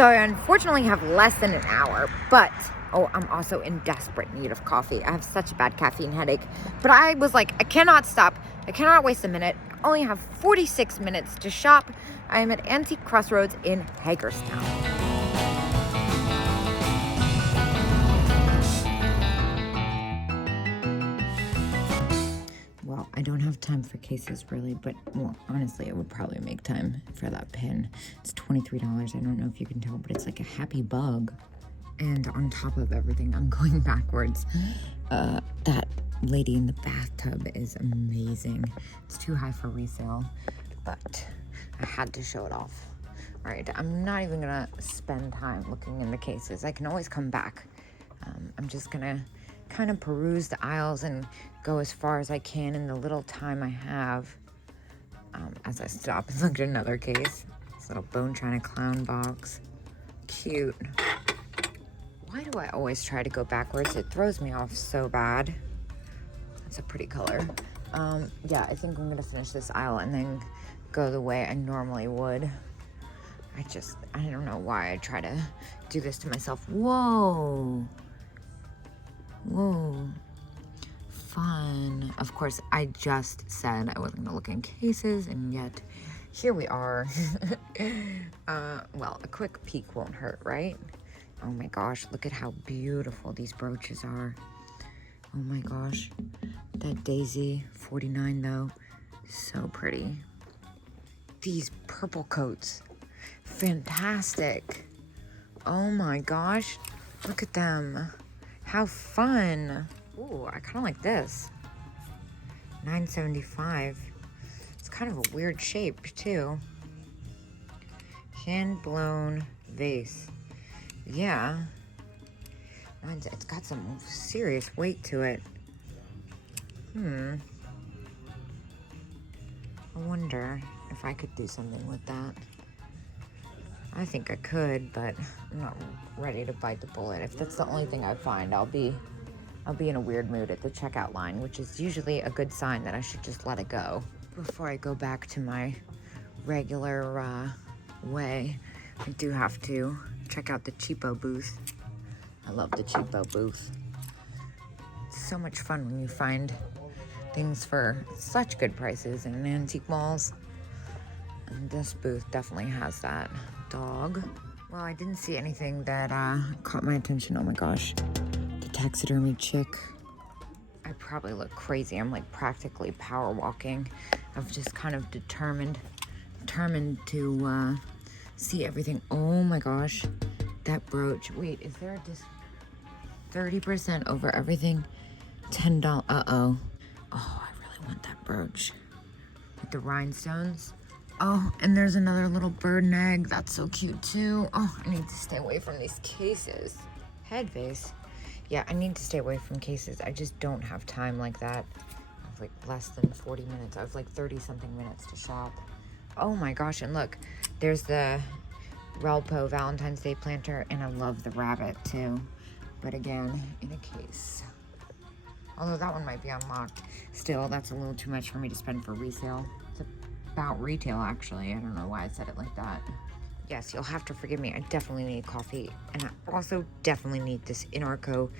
So I unfortunately have less than an hour, but oh, I'm also in desperate need of coffee. I have such a bad caffeine headache. But I was like, I cannot stop. I cannot waste a minute. I only have 46 minutes to shop. I am at Antique Crossroads in Hagerstown. Well, I don't have time for cases really, but well, honestly, it would probably make time for that pin. It's $23. I don't know if you can tell, but it's like a happy bug. And on top of everything, I'm going backwards. That lady in the bathtub is amazing. It's too high for resale, but I had to show it off. All right, I'm not even gonna spend time looking in the cases. I can always come back. I'm just gonna kind of peruse the aisles and go as far as I can in the little time I have. As I stop and look at another case. This little bone china clown box. Cute. Why do I always try to go backwards? It throws me off so bad. It's a pretty color. Yeah, I think I'm gonna finish this aisle and then go the way I normally would. I don't know why I try to do this to myself. Whoa. Whoa. Fun. Of course, I just said I wasn't gonna look in cases, and yet here we are. Well, a quick peek won't hurt, right? Oh my gosh, look at how beautiful these brooches are. Oh my gosh. That daisy, 49 though, so pretty. These purple coats, fantastic. Oh my gosh, look at them. How fun. Ooh, I kind of like this. $9.75. It's kind of a weird shape too. Hand blown vase. Yeah. And it's got some serious weight to it. I wonder if I could do something with that. I think I could, but I'm not ready to bite the bullet. If that's the only thing I find, I'll be in a weird mood at the checkout line, which is usually a good sign that I should just let it go. Before I go back to my regular way, I do have to check out the cheapo booth. I love the cheapo booth. It's so much fun when you find things for such good prices in antique malls. And this booth definitely has that. Dog. Well, I didn't see anything that caught my attention. Oh my gosh. The taxidermy chick. I probably look crazy. I'm like practically power walking. I've just kind of determined to see everything. Oh my gosh. That brooch. Wait, is there a 30% over everything? $10. Uh-oh. Oh, I really want that brooch. With the rhinestones. Oh, and there's another little bird and egg. That's so cute too. Oh, I need to stay away from these cases. Head vase. Yeah, I need to stay away from cases. I just don't have time like that. I have like less than 40 minutes. I have like 30 something minutes to shop. Oh my gosh, and look, there's the Relpo Valentine's Day planter, and I love the rabbit too. But again, in a case. Although that one might be unlocked. Still, that's a little too much for me to spend for resale. It's about retail, actually. I don't know why I said it like that. Yes, you'll have to forgive me. I definitely need coffee. And I also definitely need this Inarco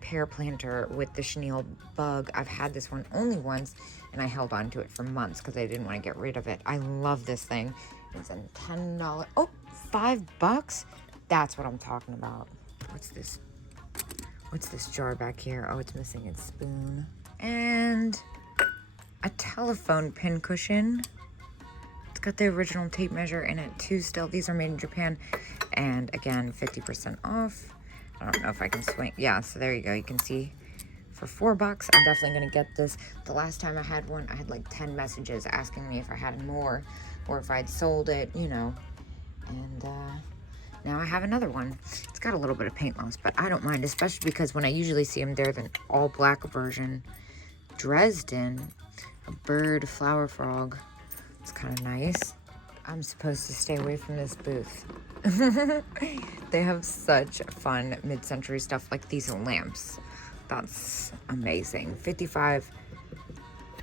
pear planter with the chenille bug. I've had this one only once, and I held on to it for months because I didn't want to get rid of it. I love this thing. It's a $10. Oh, $5? That's what I'm talking about. What's this? What's this jar back here? Oh, it's missing its spoon. And a telephone pin cushion. It's got the original tape measure in it too still. These are made in Japan. And again, 50% off. I don't know if I can swing. Yeah, so there you go. You can see for $4. I'm definitely going to get this. The last time I had one, I had like 10 messages asking me if I had more or if I'd sold it, you know. And now I have another one. It's got a little bit of paint loss, but I don't mind, especially because when I usually see them, they're the all black version. Dresden, a bird, flower frog. It's kind of nice. I'm supposed to stay away from this booth. They have such fun mid-century stuff, like these lamps. That's amazing. 55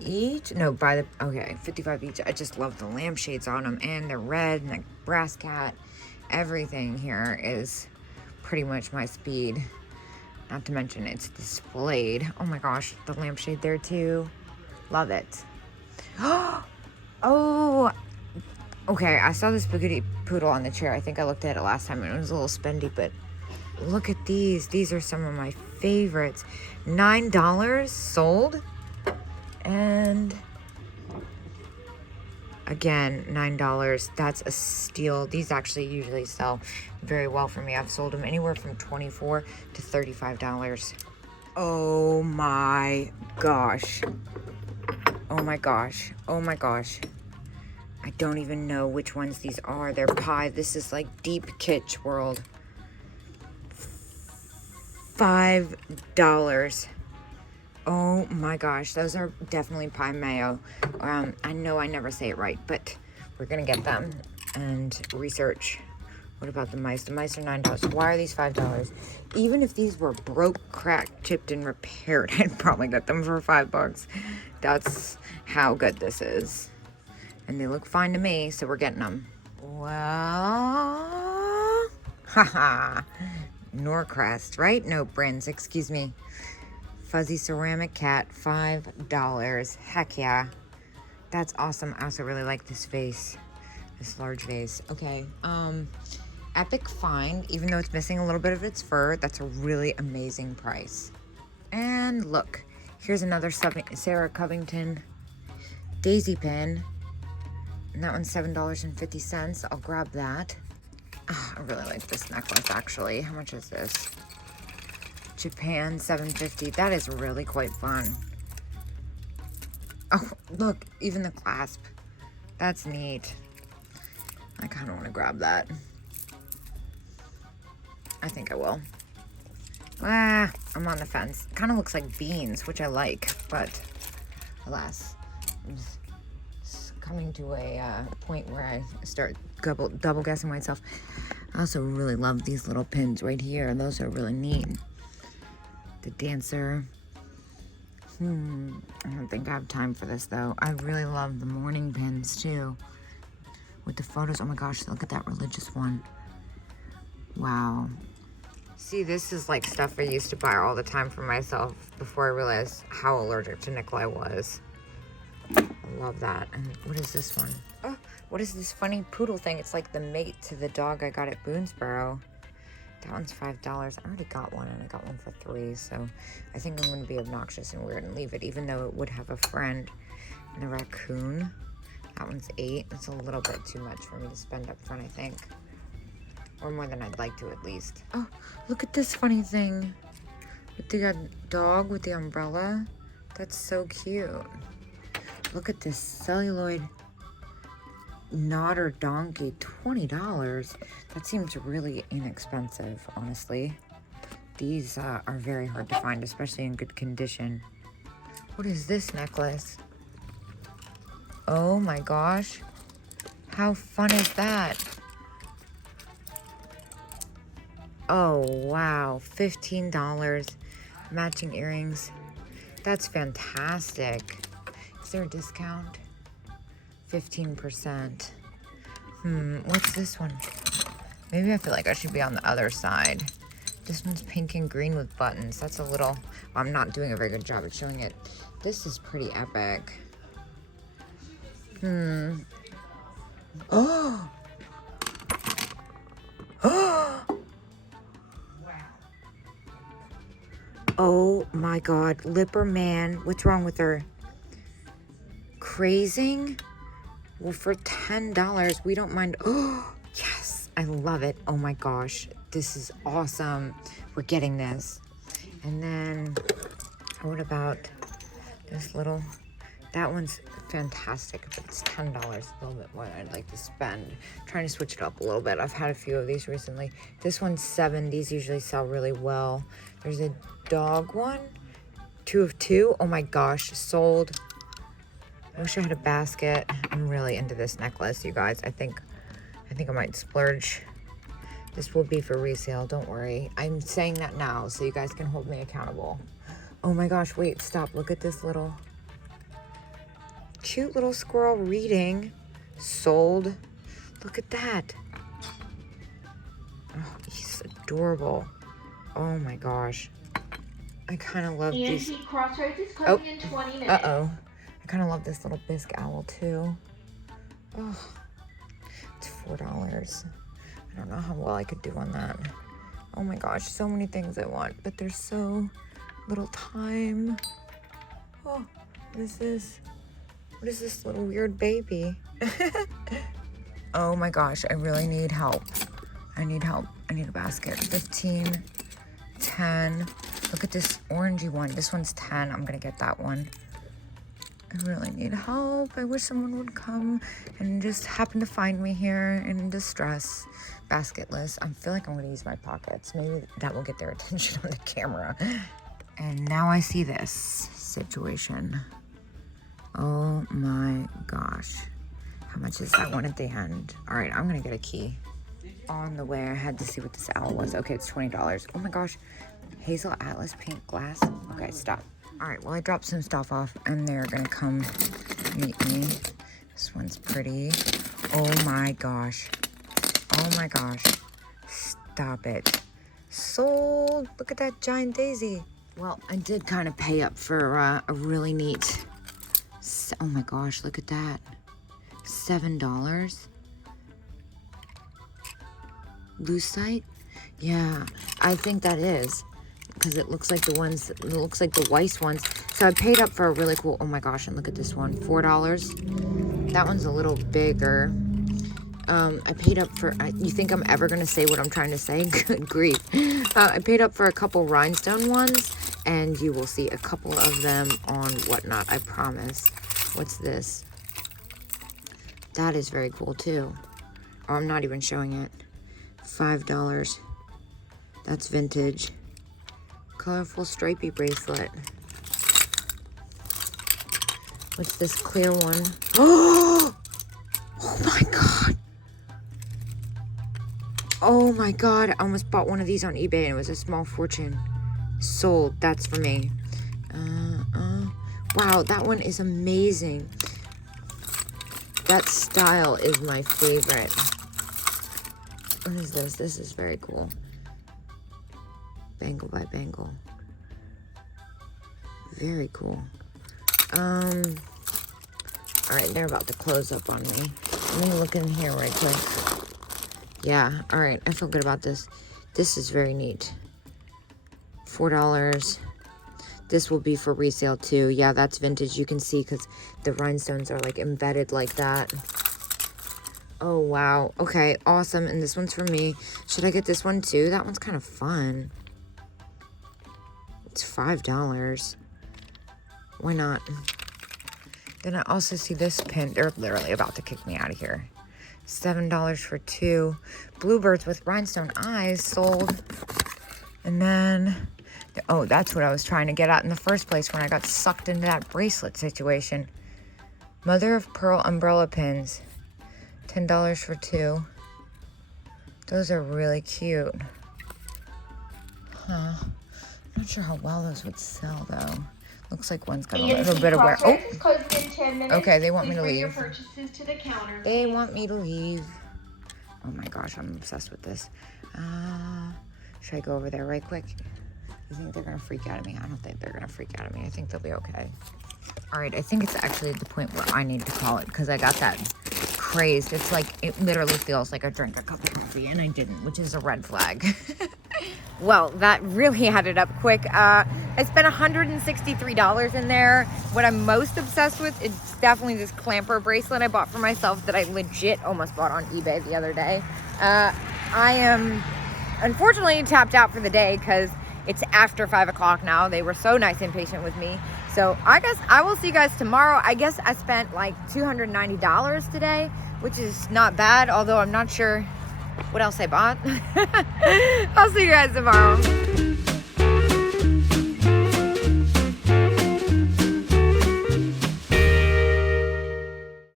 each? No, okay, 55 each. I just love the lampshades on them, and they're red, and the brass cat. everything here is pretty much my speed. Not to mention it's displayed. Oh my gosh, the lampshade there too. Love it. Oh, okay, I saw this Spaghetti Poodle on the chair. I think I looked at it last time and it was a little spendy, but look at these. These are some of my favorites. $9 sold. And again, $9. That's a steal. These actually usually sell very well for me. I've sold them anywhere from $24 to $35. Oh my gosh. Oh my gosh. Oh my gosh. I don't even know which ones these are. They're pie. This is like deep kitsch world. $5. Oh my gosh, those are definitely pie mayo. I know I never say it right, but we're gonna get them and research. What about the mice? The mice are $9. Why are these $5? Even if these were broke, cracked, chipped, and repaired, I'd probably get them for $5. That's how good this is. And they look fine to me, so we're getting them. Well, haha. Norcrest, right? No, Brins, excuse me. Fuzzy ceramic cat, $5. Heck yeah. That's awesome. I also really like this vase. This large vase. Okay. Epic find. Even though it's missing a little bit of its fur, that's a really amazing price. And look. Here's another Sarah Covington daisy pin. And that one's $7.50. I'll grab that. Oh, I really like this necklace, actually. How much is this? Japan, $7.50. That is really quite fun. Oh, look, even the clasp. That's neat. I kind of want to grab that. I think I will. I'm on the fence. Kind of looks like beans, which I like, but alas, I'm just coming to a point where I start double guessing myself. I also really love these little pins right here. Those are really neat. The dancer. I don't think I have time for this though. I really love the morning pins too. With the photos. Oh my gosh, look at that religious one. Wow. See, this is like stuff I used to buy all the time for myself before I realized how allergic to nickel I was. I love that. And what is this one? Oh, what is this funny poodle thing? It's like the mate to the dog I got at Boonesboro. That one's $5. I already got one, and I got one for $3, so I think I'm going to be obnoxious and weird and leave it, even though it would have a friend. And the raccoon, that one's $8. It's a little bit too much for me to spend up front, I think. Or more than I'd like to, at least. Oh, look at this funny thing. With the dog with the umbrella. That's so cute. Look at this celluloid Nodder donkey, $20. That seems really inexpensive, honestly. These are very hard to find, especially in good condition. What is this necklace? Oh my gosh. How fun is that? Oh, wow. $15. Matching earrings. That's fantastic. Is there a discount? 15%. What's this one? Maybe I feel like I should be on the other side. This one's pink and green with buttons. That's a little... I'm not doing a very good job at showing it. This is pretty epic. Oh! Oh my god. Lipper Man. What's wrong with her? Crazing? Well, for $10, we don't mind. Oh, yes. I love it. Oh my gosh. This is awesome. We're getting this. And then, what about this little... That one's fantastic, but it's $10. A little bit more than I'd like to spend. I'm trying to switch it up a little bit. I've had a few of these recently. This one's $7. These usually sell really well. There's a dog one. 2 of 2. Oh my gosh. Sold. I wish I had a basket. I'm really into this necklace, you guys. I think I might splurge. This will be for resale. Don't worry. I'm saying that now so you guys can hold me accountable. Oh my gosh. Wait. Stop. Look at this little... cute little squirrel reading. Sold. Look at that. Oh, he's adorable. Oh my gosh. I kind of love these. Crossroads is closing in 20 minutes. Uh-oh. I kind of love this little bisque owl too. Oh, it's $4. I don't know how well I could do on that. Oh my gosh, so many things I want, but there's so little time. Oh, what is this? What is this little weird baby? Oh my gosh, I really need help. I need help. I need a basket. 15, 10. Look at this orangey one. This one's 10. I'm gonna get that one. I really need help. I wish someone would come and just happen to find me here in distress. Basketless. I feel like I'm gonna use my pockets. Maybe that will get their attention on the camera. And now I see this situation. Oh my gosh. How much is that one at the end? All right, I'm gonna get a key. On the way, I had to see what this owl was. Okay, it's $20. Oh my gosh. Hazel Atlas pink glass. Okay, stop. All right, well, I dropped some stuff off and they're gonna come meet me. This one's pretty. Oh my gosh. Oh my gosh. Stop it. Sold. Look at that giant daisy. Well, I did kind of pay up for a really neat, oh my gosh, look at that. $7. Lucite? Yeah, I think that is. Because it looks like the ones, it looks like the Weiss ones. So I paid up for a really cool, oh my gosh, and look at this one, $4. That one's a little bigger. I paid up for, you think I'm ever going to say what I'm trying to say? Good grief. I paid up for a couple rhinestone ones, and you will see a couple of them on Whatnot, I promise. What's this? That is very cool too. Oh, I'm not even showing it. $5. That's vintage. Colorful stripy bracelet. What's this clear one? Oh my god. Oh my god. I almost bought one of these on eBay and it was a small fortune. Sold. That's for me. Wow, that one is amazing. That style is my favorite. What is this? This is very cool. Bangle by Bangle. Very cool. All right, they're about to close up on me. Let me look in here right quick. Yeah, all right, I feel good about this. This is very neat. $4. This will be for resale too. Yeah, that's vintage. You can see because the rhinestones are like embedded like that. Oh, wow. Okay, awesome. And this one's for me. Should I get this one too? That one's kind of fun. It's $5. Why not? Then I also see this pin. They're literally about to kick me out of here. $7 for 2. Bluebirds with rhinestone eyes sold. And then, oh, that's what I was trying to get at in the first place when I got sucked into that bracelet situation. Mother of pearl umbrella pins. $10 for 2. Those are really cute. Huh. I'm not sure how well those would sell though. Looks like one's got a little bit of wear. Oh, okay, they want me to leave. They want me to leave. Oh my gosh, I'm obsessed with this. Should I go over there right quick? You think they're gonna freak out at me? I don't think they're gonna freak out at me. I think they'll be okay. All right, I think it's actually at the point where I need to call it because I got that Crazed. It's like, it literally feels like I drank a cup of coffee and I didn't, which is a red flag. Well, that really added up quick. I spent $163 in there. What I'm most obsessed with is definitely this clamper bracelet I bought for myself that I legit almost bought on eBay the other day. I am unfortunately tapped out for the day because it's after 5 o'clock now. They were so nice and patient with me. So I guess I will see you guys tomorrow. I guess I spent like $290 today, which is not bad, although I'm not sure what else I bought. I'll see you guys tomorrow.